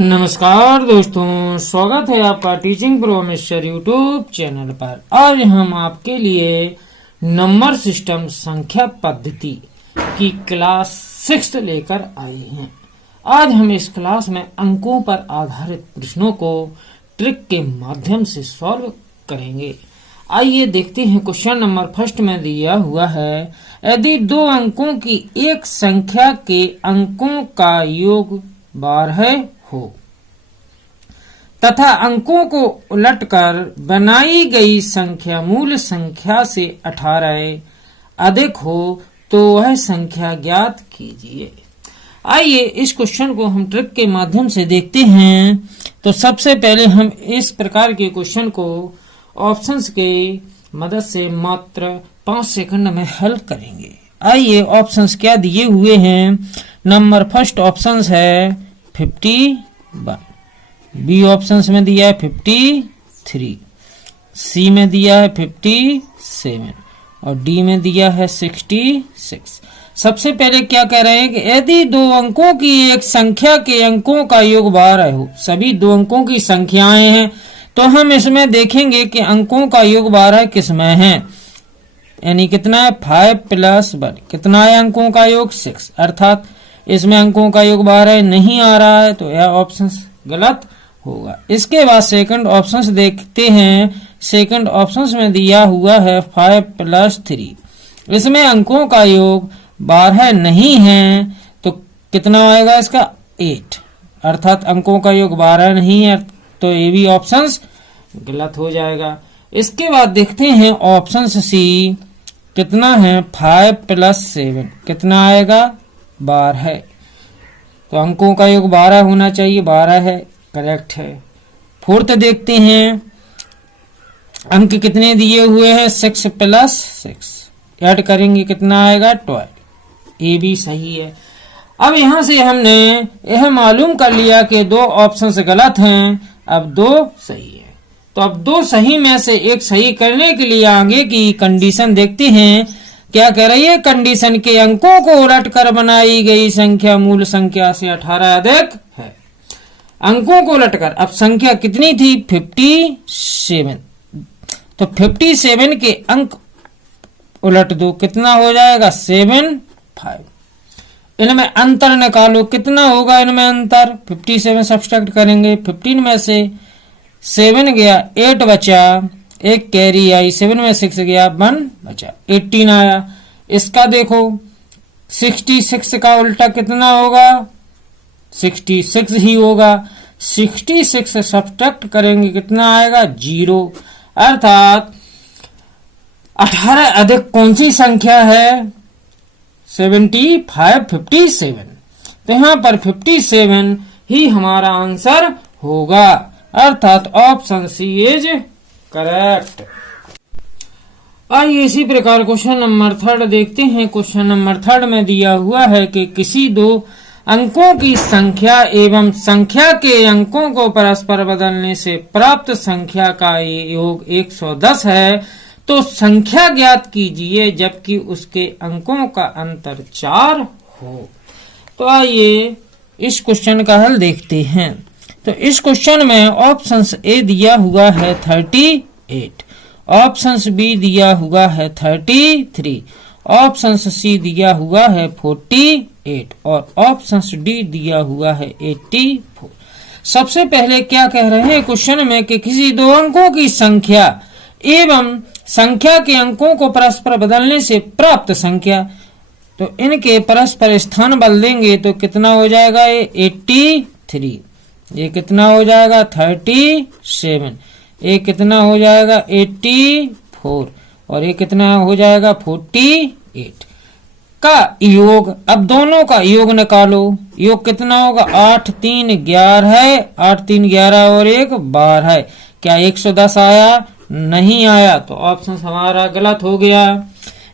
नमस्कार दोस्तों, स्वागत है आपका teaching pro mister YouTube channel पर। आज हम आपके लिए नंबर सिस्टम संख्या पद्धति की क्लास 6 लेकर आए हैं। आज हम इस क्लास में अंकों पर आधारित प्रश्नों को ट्रिक के माध्यम से सॉल्व करेंगे। आइए देखते हैं। क्वेश्चन नंबर फर्स्ट में दिया हुआ है, यदि दो अंकों की एक संख्या के अंकों का योग 12 हो तथा अंकों को उलटकर बनाई गई संख्या मूल संख्या से 18 अधिक हो तो वह संख्या ज्ञात कीजिए। आइए इस क्वेश्चन को हम ट्रिक के माध्यम से देखते हैं। तो सबसे पहले हम इस प्रकार के क्वेश्चन को ऑप्शंस के मदद से मात्र 5 सेकंड में हल करेंगे। आइए ऑप्शंस क्या दिए हुए हैं। नंबर फर्स्ट ऑप्शंस है 51, बी ऑप्शंस में दिया है 53, सी में दिया है 57 और डी में दिया है 66। सबसे पहले क्या कह रहे हैं कि यदि दो अंकों की एक संख्या के अंकों का योग 12 हो, सभी दो अंकों की संख्याएं हैं, तो हम इसमें देखेंगे कि अंकों का योग 12 किसमें है, यानी कितना है 5 + 1, कितना है अंकों का योग 6, अर्थात इसमें अंकों का योग 12 नहीं आ रहा है, तो यह ऑप्शन गलत होगा। इसके बाद सेकंड ऑप्शंस देखते हैं। सेकंड ऑप्शंस में दिया हुआ है 5 + 3, इसमें अंकों का योग 12 नहीं है, तो कितना आएगा इसका 8, अर्थात अंकों का योग 12 नहीं है, तो ये भी ऑप्शंस गलत हो जाएगा। इसके बाद देखते हैं ऑप्शन सी, कितना है 5 + 7, कितना आएगा 12, तो अंकों का योग 12 होना चाहिए, 12 है, करेक्ट है। फोर्थ देखते हैं, अंक कितने दिए हुए हैं 6 + 6, ऐड करेंगे कितना आएगा 12, ये भी सही है। अब यहां से हमने यह मालूम कर लिया कि दो ऑप्शंस गलत हैं, अब दो सही है। तो अब दो सही में से एक सही करने के लिए आगे की कंडीशन देखते हैं। क्या कह रही है कंडीशन के अंकों को उलटकर बनाई गई संख्या मूल संख्या से 18 अधिक है। अंकों को उलटकर, अब संख्या कितनी थी 57, तो 57 के अंक उलट दो, कितना हो जाएगा 7, 5। इनमें अंतर निकालो, कितना होगा इनमें अंतर, 57 सब्सट्रैक्ट करेंगे, 15 में से 7 गया 8 बचा, एक कैरी आई, 7 में 6 गया 1 बचा, 18 आया। इसका देखो 66 का उल्टा कितना होगा 66 ही होगा, 66 से सब्ट्रैक्ट करेंगे कितना आएगा 0, अर्थात 18 अधिक कौन सी संख्या है 75, 57, तो यहां पर 57 ही हमारा आंसर होगा, अर्थात ऑप्शन सी इज करेक्ट। आइए इसी प्रकार क्वेश्चन नंबर थर्ड देखते हैं। क्वेश्चन नंबर थर्ड में दिया हुआ है कि किसी दो अंकों की संख्या एवं संख्या के अंकों को परस्पर बदलने से प्राप्त संख्या का योग 110 है, तो संख्या ज्ञात कीजिए जबकि उसके अंकों का अंतर 4 हो। तो आइए इस क्वेश्चन का हल देखते हैं। तो इस क्वेश्चन में ऑप्शंस ए दिया हुआ है 38, ऑप्शंस बी दिया हुआ है 33, ऑप्शंस सी दिया हुआ है 48 और ऑप्शंस डी दिया हुआ है 84। सबसे पहले क्या कह रहे हैं क्वेश्चन में कि किसी दो अंकों की संख्या एवं संख्या के अंकों को परस्पर बदलने से प्राप्त संख्या, तो इनके परस्पर स्थान बदल देंगे तो कितना हो जाएगा ये 83, ये कितना हो जाएगा 37, ये कितना हो जाएगा 84 और ये कितना हो जाएगा 48 का योग। अब दोनों का योग निकालो, योग कितना होगा 8 3 11 है, 8 3 11 और 1 12 है। क्या 110 आया, नहीं आया, तो ऑप्शन हमारा गलत हो गया।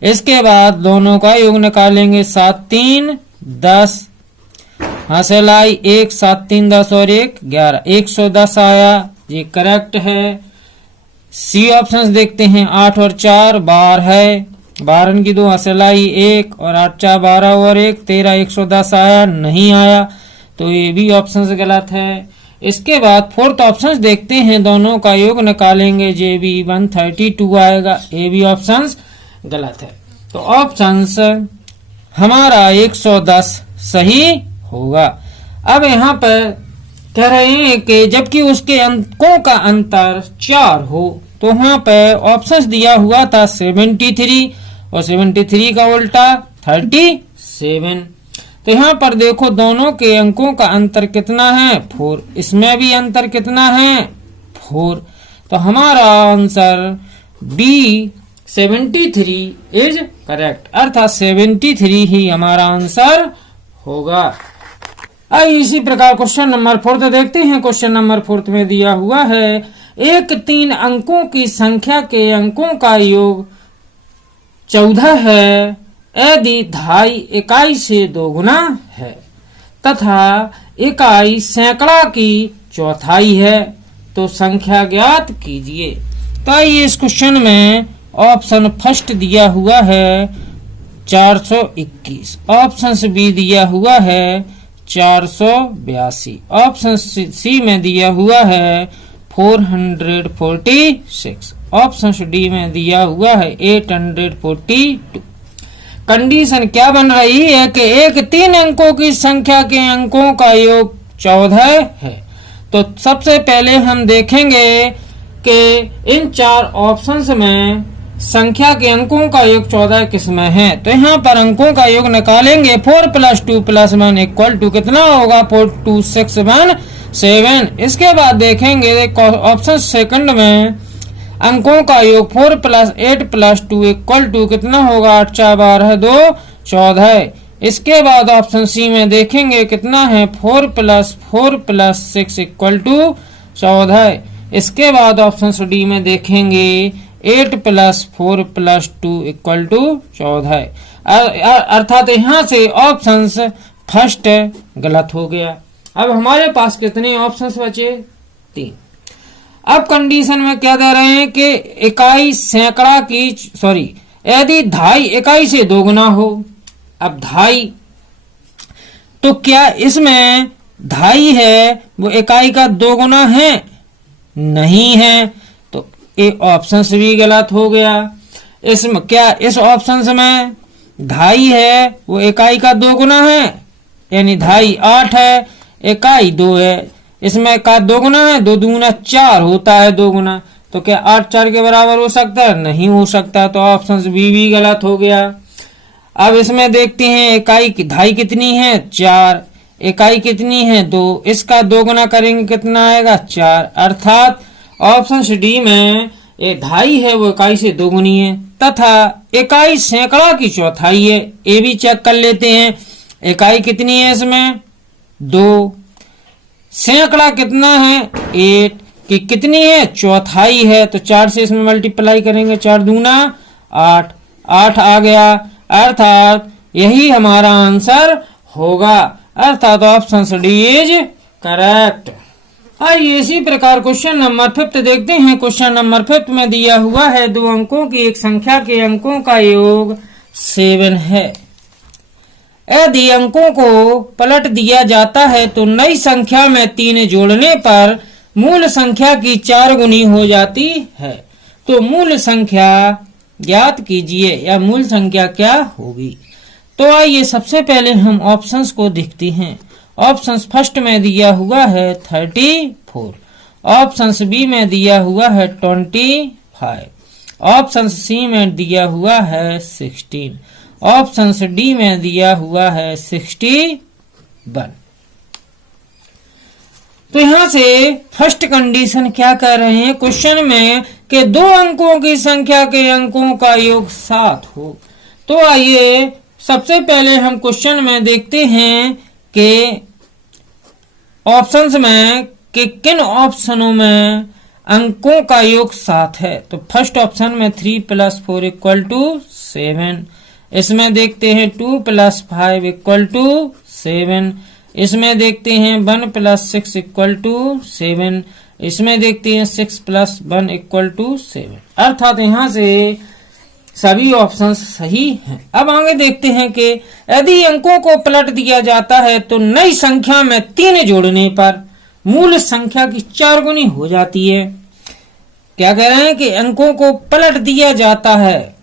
इसके बाद दोनों का योग निकालेंगे 7 3 10, हासिल आई 1, 7 3 10 और 1 11, 110 आया, ये करेक्ट है। सी ऑप्शन देखते हैं, 8 और 4 12 है, 12 की 2 हासिल आई 1 और 8 4 12 और 1 13, 110 आया, नहीं आया, तो ये भी ऑप्शन गलत है। इसके बाद फोर्थ ऑप्शन देखते हैं, दोनों का योग निकालेंगे, जे बी 132 आएगा। ए बी ऑप्शन गलत है, तो ऑप्शन हमारा 110 सही होगा। अब यहाँ पर कह रहे हैं कि जबकि उसके अंकों का अंतर 4 हो, तो यहाँ पे ऑप्शन दिया हुआ था 73 और 73 का उल्टा 37। तो यहाँ पर देखो दोनों के अंकों का अंतर कितना है, 4। इसमें भी अंतर कितना है, 4। तो हमारा आंसर बी 73 इज करेक्ट, अर्थात 73 ही हमारा आंसर होगा। आइए इसी प्रकार क्वेश्चन नंबर 4 देखते हैं। क्वेश्चन नंबर 4 में दिया हुआ है, एक 3 अंकों की संख्या के अंकों का योग 14 है यदि धाई इकाई से 2 गुना है तथा इकाई सैकड़ा की चौथाई है, तो संख्या ज्ञात कीजिए। तो आइए इस क्वेश्चन में ऑप्शन फर्स्ट दिया हुआ है 421, ऑप्शन बी दिया हुआ है 482, ऑप्शन सी में दिया हुआ है 446, ऑप्शन डी में दिया हुआ है 842। कंडीशन क्या बन रही है कि एक 3 अंकों की संख्या के अंकों का योग 14 है। तो सबसे पहले हम देखेंगे कि इन 4 ऑप्शंस में संख्या के अंकों का योग 14 किसमें है। तो यहाँ पर अंकों का योग निकालेंगे, 4 + 2 + 1 = कितना होगा, 4 2 6 1 7। इसके बाद देखेंगे ऑप्शन सेकंड में अंकों का योग 4 + 8 + 2 = कितना होगा, 8 4 12 2 14। इसके बाद ऑप्शन सी में देखेंगे कितना है, 4 + 4 + 6 = 14। इसके बाद ऑप्शन डी में देखेंगे 8 + 4 + 2 = 14। अर्थात यहाँ से ऑप्शन फर्स्ट गलत हो गया। अब हमारे पास कितने ऑप्शंस बचे, 3। अब कंडीशन में क्या दे रहे हैं कि इकाई सैकड़ा की यदि धाई इकाई से 2 गुना हो। अब धाई, तो क्या इसमें धाई है वो इकाई का 2 गुना है, नहीं है, तो ये ऑप्शन भी गलत हो गया। इसमें क्या इस ऑप्शन में धाई है वो इकाई का 2 गुना है, यानी धाई 8 है, इकाई 2 है, इसमें का 2 गुना है, 2 दूना 4 होता है 2 गुना, तो क्या 8 4 के बराबर हो सकता है, नहीं हो सकता, तो ऑप्शन बी भी गलत हो गया। अब इसमें देखते हैं इकाई की धाई कितनी है, 4, इकाई कितनी है, 2, इसका 2 गुना करेंगे कितना आएगा, 4। अर्थात ऑप्शन डी में ये धाई है वो इकाई से 2 गुनी है तथा इकाई सैकड़ा की चौथाई है। ये भी चेक कर लेते हैं, इकाई कितनी है इसमें, 2, सैकड़ा कितना है, 8, कि कितनी है, चौथाई है, तो 4 से इसमें मल्टीप्लाई करेंगे, 4 दूना 8, 8 आ गया। अर्थात यही हमारा आंसर होगा, अर्थात ऑप्शन डी इज करेक्ट। आइए इसी प्रकार क्वेश्चन नंबर 5 देखते हैं। क्वेश्चन नंबर 5 में दिया हुआ है 2 अंकों की एक संख्या के अंकों का योग 7 है। यदि अंकों को पलट दिया जाता है तो नई संख्या में 3 जोड़ने पर मूल संख्या की 4 गुनी हो जाती है, तो मूल संख्या ज्ञात कीजिए, या मूल संख्या क्या होगी। तो आइए सबसे पहले हम ऑप्शंस को देखते हैं। ऑप्शंस फर्स्ट में दिया हुआ है 34, ऑप्शंस बी में दिया हुआ है 25, ऑप्शन सी में दिया हुआ है 16, ऑप्शन डी में दिया हुआ है 61। तो यहां से फर्स्ट कंडीशन क्या कह रहे हैं क्वेश्चन में कि 2 अंकों की संख्या के अंकों का योग 7 हो। तो आइए सबसे पहले हम क्वेश्चन में देखते हैं कि ऑप्शंस में कि किन ऑप्शनों में अंकों का योग 7 है। तो फर्स्ट ऑप्शन में 3 + 4 = 7, इसमें देखते हैं 2 + 5 = 7, इसमें देखते हैं 1 + 6 = 7, इसमें देखते हैं 6 + 1 = 7। अर्थात यहाँ से सभी ऑप्शन सही हैं। अब आगे देखते हैं कि यदि अंकों को पलट दिया जाता है तो नई संख्या में 3 जोड़ने पर मूल संख्या की 4 गुनी हो जाती है। क्या कह रहे हैं कि अंकों को पलट दिया जाता है,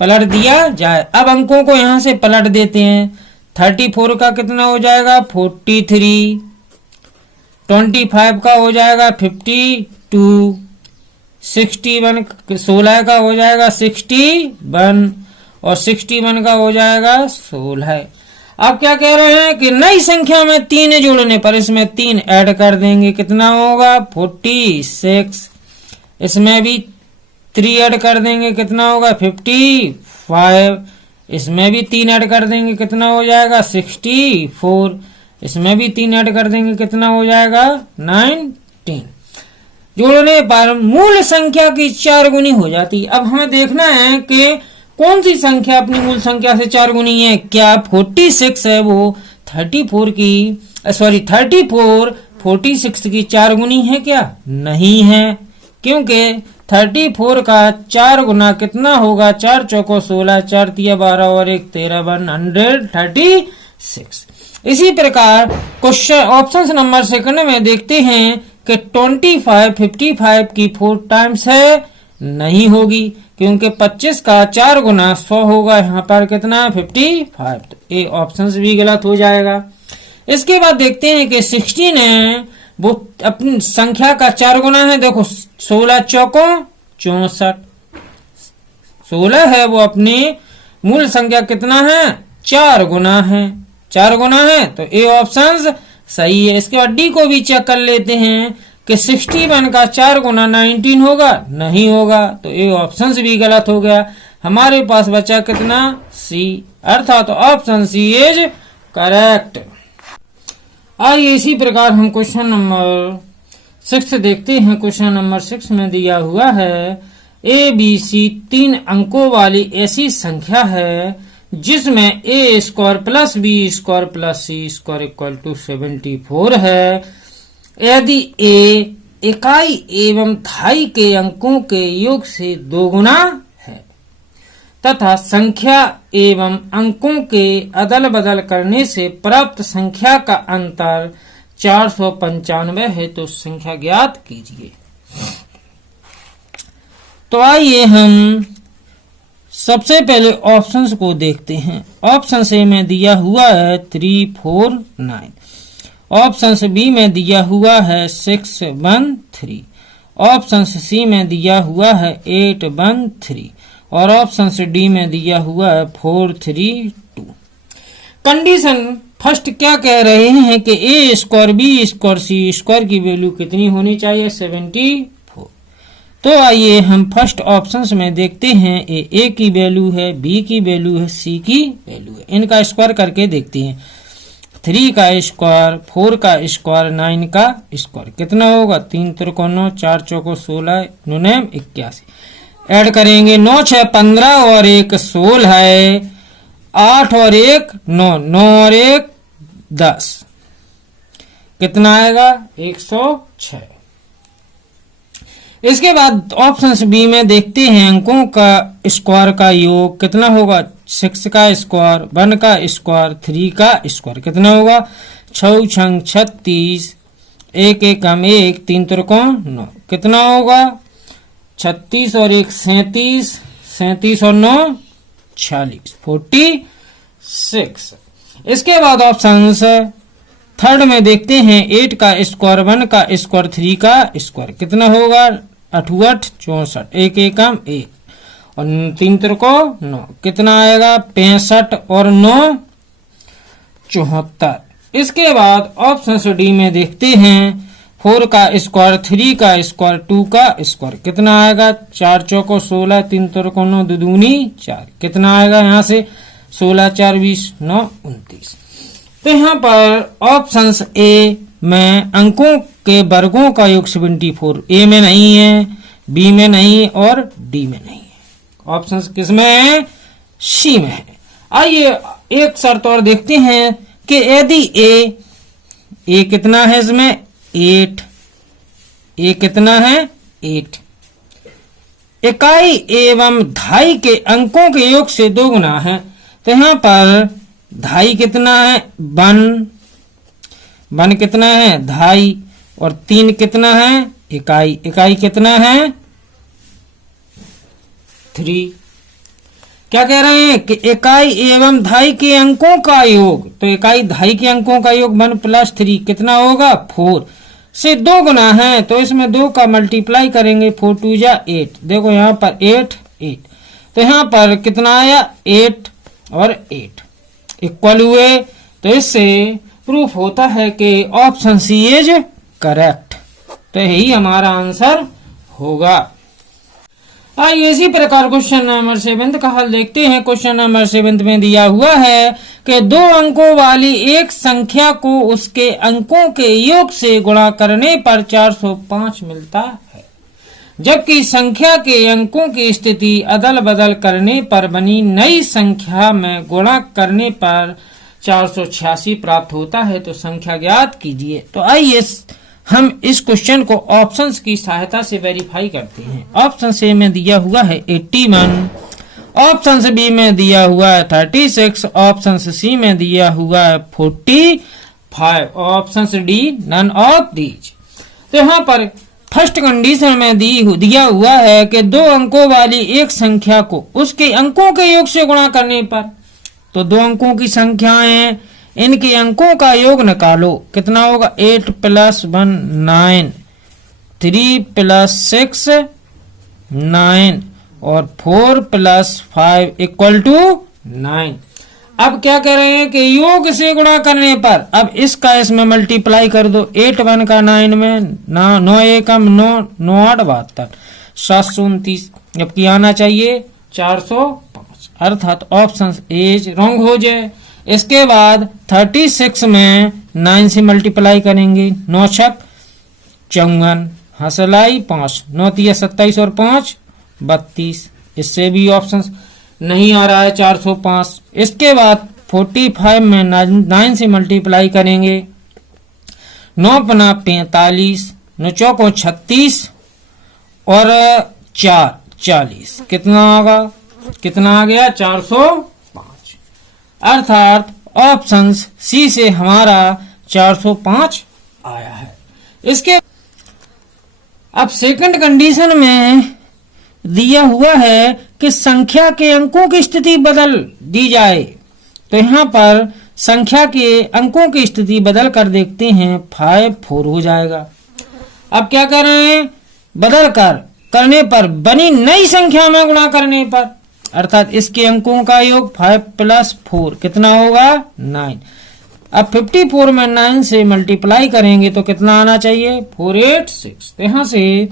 पलट दिया जाए। अब अंकों को यहां से पलट देते हैं। 34 का कितना हो जाएगा 43, 25 का हो जाएगा 52, 61 16 का हो जाएगा 61 और 61 का हो जाएगा 16। अब क्या कह रहे हैं कि नई संख्या में 3 जोड़ने पर इसमें 3 ऐड कर देंगे, कितना होगा 46। इसमें भी 3 ऐड कर देंगे, कितना होगा 55। इसमें भी 3 ऐड कर देंगे, कितना हो जाएगा 64। इसमें भी 3 ऐड कर देंगे, कितना हो जाएगा 19। जोड़ने पर मूल संख्या की 4 गुनी हो जाती। अब हमें देखना है कि कौन सी संख्या अपनी मूल संख्या से 4 गुनी है। क्या 46 है वो 34 46 की 4 गुनी है क्या? नहीं है, क्योंकि 34 का 4 गुना कितना होगा 4 चौको 16, 4 तिया 12 और 1 13, 136। इसी प्रकार क्वेश्चन ऑप्शन नंबर सेकंड में देखते हैं कि 25 55 की 4 टाइम्स है, नहीं होगी, क्योंकि 25 का 4 गुना 100 होगा। यहाँ पर कितना 55, तो ये ऑप्शन भी गलत हो जाएगा। इसके बाद देखते हैं कि 16 है वो अपनी संख्या का 4 गुना है। देखो 16 चौको 64, 16 है वो अपनी मूल संख्या कितना है 4 गुना है, 4 गुना है, तो ए ऑप्शन सही है। इसके बाद डी को भी चेक कर लेते हैं कि 61 का 4 गुना 19 होगा, नहीं होगा, तो ए ऑप्शन भी गलत हो गया। हमारे पास बचा कितना सी, अर्थात ऑप्शन सी इज करेक्ट। आइए इसी प्रकार हम क्वेश्चन नंबर 6 देखते हैं। क्वेश्चन नंबर 6 में दिया हुआ है ए बी सी 3 अंकों वाली ऐसी संख्या है जिसमें A square plus B square plus C square equal to 74 है। यदि ए इकाई एवं धाई के अंकों के योग से 2 गुना है तथा संख्या एवं अंकों के अदल बदल करने से प्राप्त संख्या का अंतर 495 है, तो संख्या ज्ञात कीजिए। तो आइए हम सबसे पहले ऑप्शंस को देखते हैं। ऑप्शन ए में दिया हुआ है 3 4 9, ऑप्शन बी में दिया हुआ है 6 1 3, ऑप्शन सी में दिया हुआ है 8 1 3 और ऑप्शन डी में दिया हुआ है 4 3 2। कंडीशन फर्स्ट क्या कह रहे हैं कि ए स्क्वायर बी स्क्वायर सी स्क्वायर की वैल्यू कितनी होनी चाहिए 74। तो आइए हम फर्स्ट ऑप्शंस में देखते हैं। ए की वैल्यू है, बी की वैल्यू है, सी की वैल्यू है, इनका स्क्वायर करके देखते हैं। 3 का स्क्वायर, 4 का स्क्वायर, 9 का स्क्वायर कितना होगा 3 त्रिको 9, 4 चौको 16, 9 81। ऐड करेंगे 9 6 15 और 1 16 है, 8 और 1 9, 9 और 1 10, कितना आएगा 106। इसके बाद ऑप्शन बी में देखते हैं अंकों का स्क्वायर का योग कितना होगा 6 का स्क्वायर, 1 का स्क्वायर, 3 का स्क्वायर कितना होगा 6 6 36, 1 1 कम 1, 3 त्रिको 9, कितना होगा 36 और 1 37, 37 और 9 46, 46। इसके बाद ऑप्शन थर्ड में देखते हैं 8 का स्क्वायर, 1 का स्क्वायर, 3 का स्क्वायर कितना होगा 88 64, 1 1 कम 1 और 3 त्रिको 9, कितना आएगा 65 और 9 74। इसके बाद ऑप्शन डी में देखते हैं 4 का स्क्वायर, 3 का स्क्वायर, 2 का स्क्वायर कितना आएगा 4 चौको 16, 3 त्रिको 9 2 दूनी 4, कितना आएगा यहाँ से 16 4 20 9 29। तो यहाँ पर ऑप्शन ए में अंकों के वर्गों का योग 74 ए में नहीं है, बी में नहीं और डी में नहीं है। ऑप्शन किस में है सी में है। आइए एक शर्त और देखते हैं कि यदि ए कितना है इसमें 8, ए कितना है 8, इकाई एवं धाई के अंकों के योग से 2 गुना है, तो यहाँ पर धाई कितना है 1, 1 कितना है 2.5 और 3 कितना है इकाई, इकाई कितना है 3। क्या कह रहे हैं कि इकाई एवं 2.5 के अंकों का योग, तो इकाई 2.5 के अंकों का योग 1 + 3 कितना होगा 4 से 2 गुना है, तो इसमें 2 का मल्टीप्लाई करेंगे 4 2 जा 8। देखो यहाँ पर 8 8, तो यहाँ पर कितना आया 8 और 8 इक्वल हुए, तो इससे प्रूफ होता है कि ऑप्शन सी इज करेक्ट, तो यही हमारा आंसर होगा। आइए इसी प्रकार क्वेश्चन नंबर 7 का हल देखते हैं। क्वेश्चन नंबर 7 में दिया हुआ है कि 2 अंकों वाली एक संख्या को उसके अंकों के योग से गुणा करने पर 405 मिलता है, जबकि संख्या के अंकों की स्थिति अदल बदल करने पर बनी नई संख्या में गुणा करने पर 486 प्राप्त होता है, तो संख्या ज्ञात कीजिए। तो आइए हम इस क्वेश्चन को ऑप्शंस की सहायता से वेरीफाई करते हैं। ऑप्शन ए में दिया हुआ है 81, ऑप्शन बी में दिया हुआ है 36, ऑप्शन सी में दिया हुआ है 45, option D none of these. तो यहाँ पर फर्स्ट कंडीशन में दिया हुआ है कि 2 अंकों वाली एक संख्या को उसके अंकों के योग से गुणा करने पर, तो 2 अंकों की संख्याएं, इनके अंकों का योग निकालो, कितना होगा 8 + 1 9, 3 + 6 9 और 4 + 5 = 9। अब क्या कर रहे हैं कि योग से गुणा करने पर, अब इसका इसमें मल्टीप्लाई कर दो, 8 1 का 9 में 9 1 9 9 8 72 729, जबकि आना चाहिए 405, अर्थात ऑप्शन एज रॉन्ग हो जाए। इसके बाद 36 में 9 से मल्टीप्लाई करेंगे, 9 छक 54 हसलाई 5 9 3 27 और 5 32, इससे भी ऑप्शन नहीं आ रहा है 405। इसके बाद 45 में 9 से मल्टीप्लाई करेंगे, 9 × 45 9 चौको 36 और 4 40, कितना आ गया 405, अर्थात ऑप्शन सी से हमारा 405 आया है। इसके अब सेकंड कंडीशन में दिया हुआ है कि संख्या के अंकों की स्थिति बदल दी जाए, तो यहाँ पर संख्या के अंकों की स्थिति बदल कर देखते हैं, 5 4 हो जाएगा। अब क्या कर रहे हैं, बदल करने पर बनी नई संख्या में गुणा करने पर, अर्थात इसके अंकों का योग 5 + 4 कितना होगा 9। अब 54 में 9 से मल्टीप्लाई करेंगे तो कितना आना चाहिए 486, यहाँ से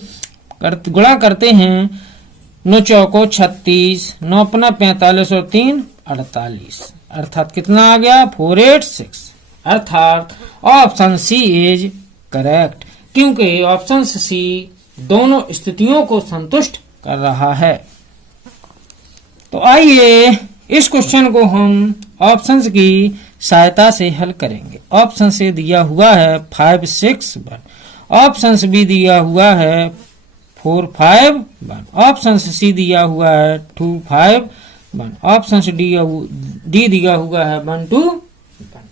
गुणा करते हैं, 9 चौको 36 9 × 45 और 3 48, अर्थात कितना आ गया 486, अर्थात ऑप्शन सी इज करेक्ट, क्योंकि ऑप्शन सी दोनों स्थितियों को संतुष्ट कर रहा है। तो आइए इस क्वेश्चन को हम ऑप्शंस की सहायता से हल करेंगे। ऑप्शन से दिया हुआ है 5 6 1, ऑप्शन बी दिया हुआ है 4 5 1, ऑप्शन सी दिया हुआ है 2 5 1, ऑप्शन डी दिया हुआ है 1 2 1।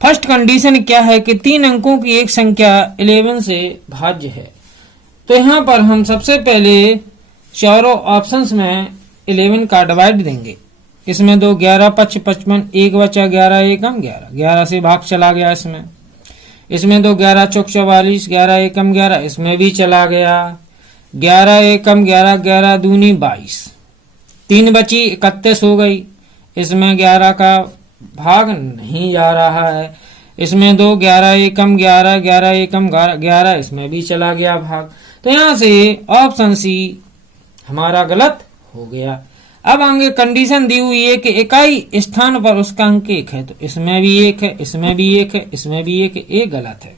फर्स्ट कंडीशन क्या है कि 3 अंकों की एक संख्या 11 से भाज्य है, तो यहाँ पर हम सबसे पहले चारों ऑप्शंस में 11 का डिवाइड देंगे। इसमें 2 11 5 55, 1 बचा 11 एकम 11, 11 से भाग चला गया इसमें 2 11 चौक 44, 11 एकम 11, इसमें भी चला गया 11 एकम 11, 11 दूनी 22, 3 बची 31 हो गई, इसमें 11 का भाग नहीं जा रहा है, इसमें 2 11 एकम 11, 11 एकम 11, इसमें भी चला गया भाग, तो यहाँ से ऑप्शन सी हमारा गलत हो गया। अब आगे कंडीशन दी हुई है कि इकाई स्थान पर उसका अंक 1 है, तो इसमें भी 1 है, इसमें भी 1 है, इसमें भी 1 है, ये गलत है।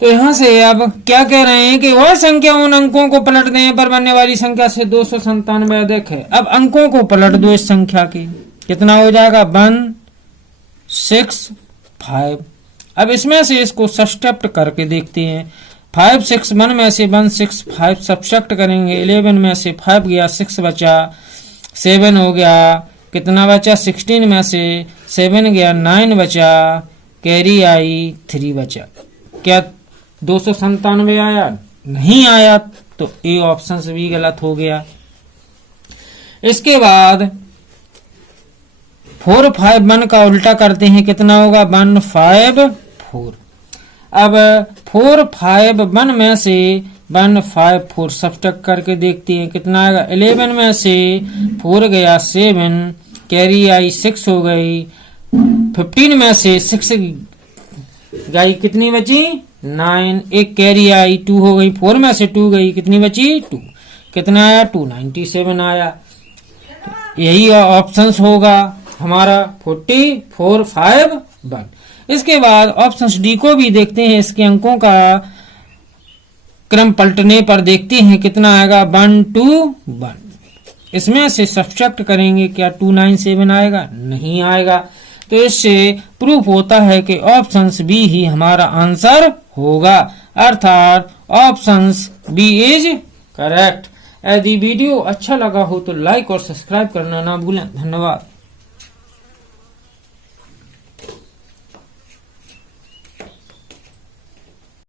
तो यहाँ से अब क्या कह रहे हैं कि वह संख्या उन अंकों को पलट देने पर बनने वाली संख्या से 297 अधिक है। अब अंकों को पलट दो इस संख्या के, कितना हो जाएगा 1 6 5। अब इसमें से इसको सब्ट्रैक्ट करके देखते हैं, 5 6 1 में से 1 6 5 सब्ट्रैक्ट करेंगे, 11 में से 5 गया 6 बचा 7 हो गया, कितना बचा 16 में से 7 गया 9 बचा, कैरी आई 3 बचा। क्या 297 आया? नहीं आया, तो ए ऑप्शन भी गलत हो गया। इसके बाद 4 5 1 का उल्टा करते हैं, कितना होगा? 1 5 4। अब 4 5 1 में से 1 5 4 सब्ट्रैक्ट करके देखते हैं कितना आएगा। 11 में से 4 गया 7, कैरी आई 6 हो गई। 15 में से 6 गई, कितनी बची? 9। एक कैरी आई 2 हो गई। 4 में से 2 गई, कितनी बची? 2। कितना आया? 297 आया। यही ऑप्शंस होगा हमारा 40 4 5 1। इसके बाद ऑप्शंस डी को भी देखते हैं। इसके अंकों का क्रम पलटने पर देखते हैं कितना आएगा। 1 2 1। इसमें से सब्ट्रैक्ट करेंगे, क्या 297 आएगा? नहीं आएगा। तो इससे प्रूफ होता है कि ऑप्शंस बी ही हमारा आंसर होगा, अर्थात ऑप्शंस बी इज करेक्ट। यदि वीडियो अच्छा लगा हो तो लाइक और सब्सक्राइब करना ना भूलें। धन्यवाद।